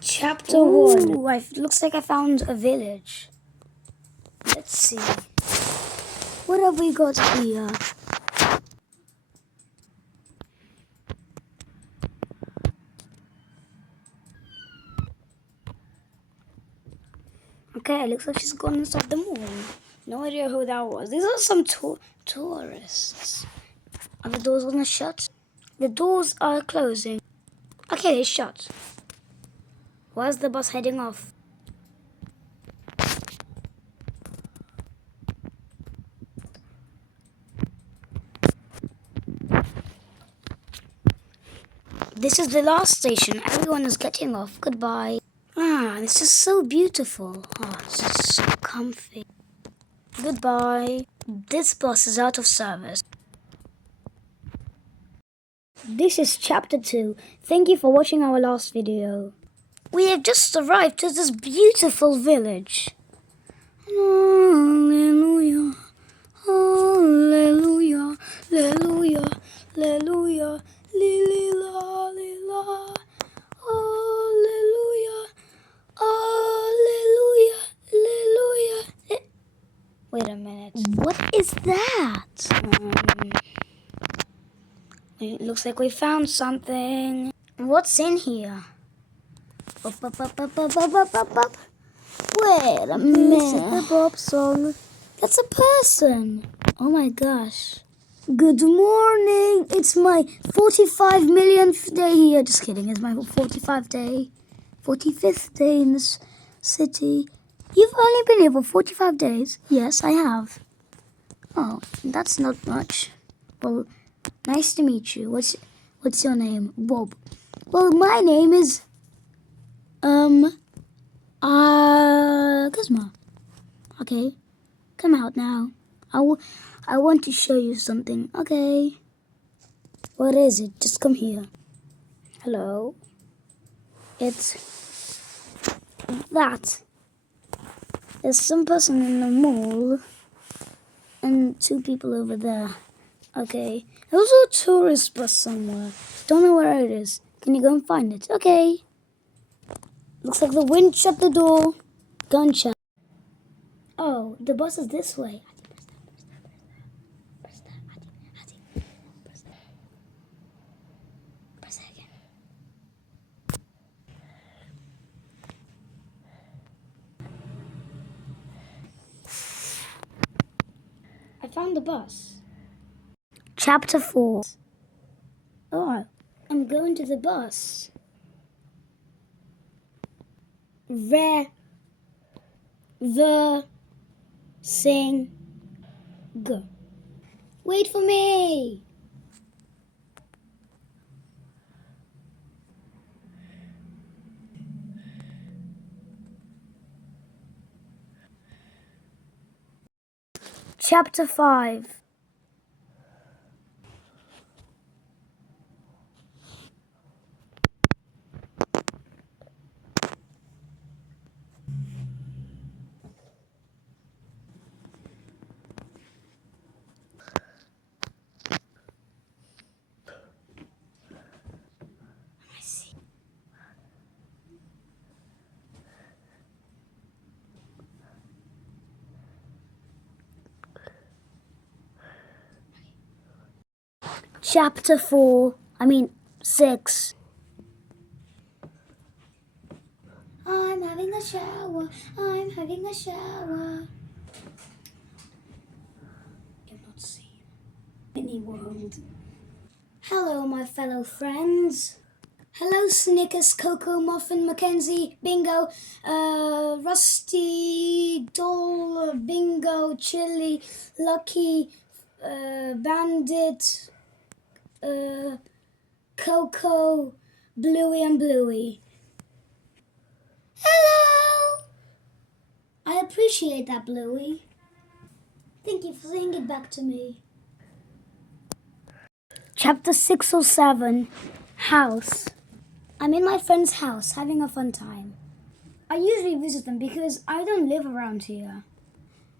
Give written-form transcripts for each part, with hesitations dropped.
Chapter 1. Looks like I found a village. Let's see. What have we got here? Okay, looks like she's gone inside the mall. No idea who that was. These are some tourists. Are the doors gonna shut? The doors are closing. Okay, they shut. Where's the bus heading off? This is the last station. Everyone is getting off. Goodbye. Ah, this is so beautiful. Oh, this is so comfy. Goodbye. This bus is out of service. This is chapter 2. Thank you for watching our last video. We have just arrived to this beautiful village. Hallelujah. Hallelujah. Hallelujah. Hallelujah. Lila, lila. Hallelujah. Hallelujah. Hallelujah. Wait a minute. What is that? It looks like we found something. What's in here? Wait a minute. This is the Bob song. That's a person. Oh my gosh. Good morning. It's my 45 millionth day here. Just kidding. It's my 45th day. 45th day in this city. You've only been here for 45 days? Yes, I have. Oh, that's not much. Well, nice to meet you. What's your name? Bob. Well, my name is Kuzma. Okay, come out now. I want to show you something. Okay. What is it? Just come here. Hello. It's that. There's some person in the mall and 2 people over there. Okay. There's also a tourist bus somewhere. Don't know where it is. Can you go and find it? Okay. Looks like the wind shut the door. Gunshot. Oh, the bus is this way. Press that again. I found the bus. Chapter 4. Oh, I'm going to the bus. Sing. Go. Wait for me. Chapter 5. Chapter 6. I'm having a shower. I'm having a shower. Cannot see. Mini world. Hello, my fellow friends. Hello, Snickers, Cocoa, Muffin, Mackenzie, Bingo, Rusty, Doll, Bingo, Chili, Lucky, Bandit, Coco, Bluey, and Bluey. Hello! I appreciate that, Bluey. Thank you for saying it back to me. Chapter 6 or 7. House. I'm in my friend's house having a fun time. I usually visit them because I don't live around here.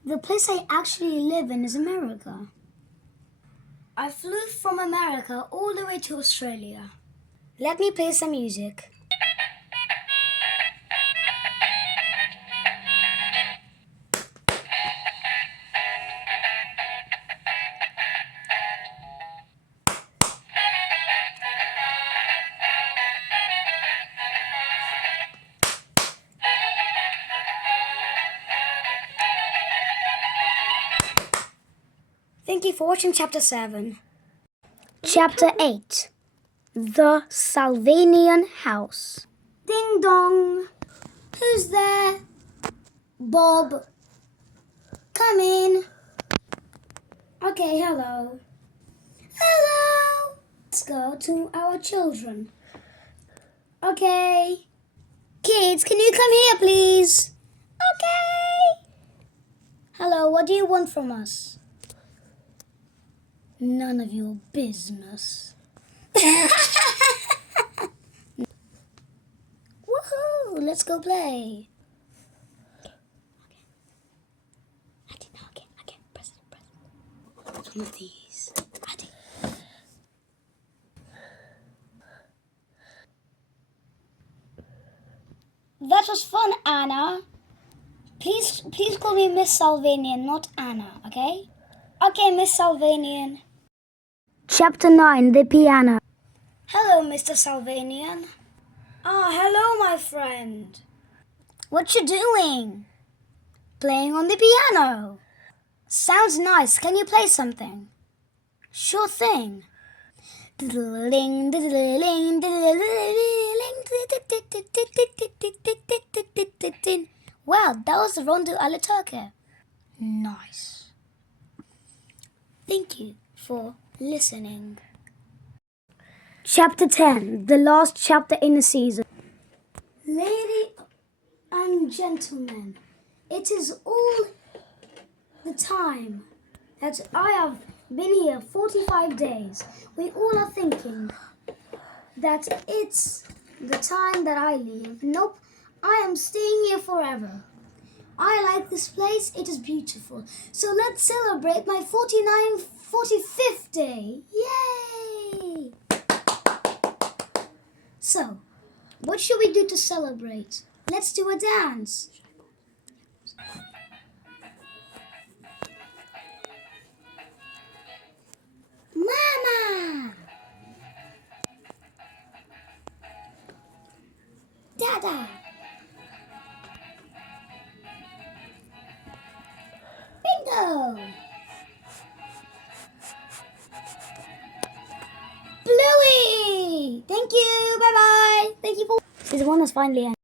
The place I actually live in is America. I flew from America all the way to Australia. Let me play some music. you for watching Chapter 7. Chapter 8. The Salvanian House. Ding dong. Who's there? Bob. Come in. Okay, hello. Hello. Let's go to our children. Okay. Kids, can you come here, please? Okay. Hello, what do you want from us? None of your business. Woohoo! Let's go play. Okay. Press it. One of these. That was fun, Anna. Please call me Miss Salvanian, not Anna, okay? Okay, Miss Salvanian. Chapter 9, The Piano. Hello, Mr. Salvanian. Hello, my friend. What you doing? Playing on the piano. Sounds nice. Can you play something? Sure thing. Wow, that was the Rondo alla Turca. Nice. Thank you for listening. Chapter 10, the last chapter in the season. Ladies and gentlemen, it is all the time that I have been here 45 days. We all are thinking that it's the time that I leave. Nope, I am staying here forever. I like this place, it is beautiful. So let's celebrate my 45th day. Yay! So, what should we do to celebrate? Let's do a dance. Mama! Dada! Bingo! Bluey! Thank you, bye-bye. Thank you for... This is the one that's finally ended.